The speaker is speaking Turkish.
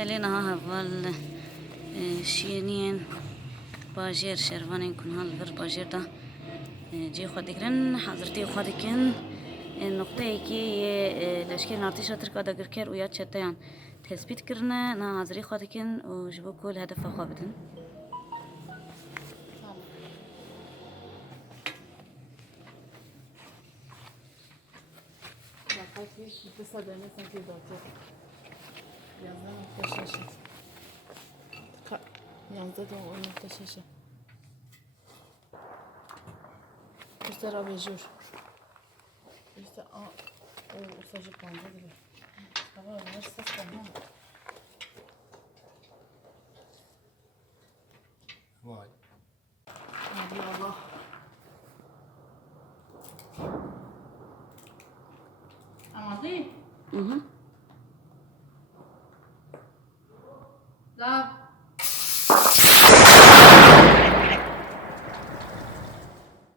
سالينا هفال شينين باجير شرفانين كن هالفر باجير دا جي خودكرن حضرتي خودكن النقطة كي الأشكال نعطيش تركا دقر كر ويا شتيان تثبيت كرنا ناظري خودكن وجبوا كل هدف خابتن Sadece sanki dağıtıyor. Yazdan nokta şaşı. Yazda da o nokta şaşı. İşte rabejur. İşte o usacı panda gibi. Ama onlar ses tamam. Vay. Hadi Allah. Amadi? Mhm. La.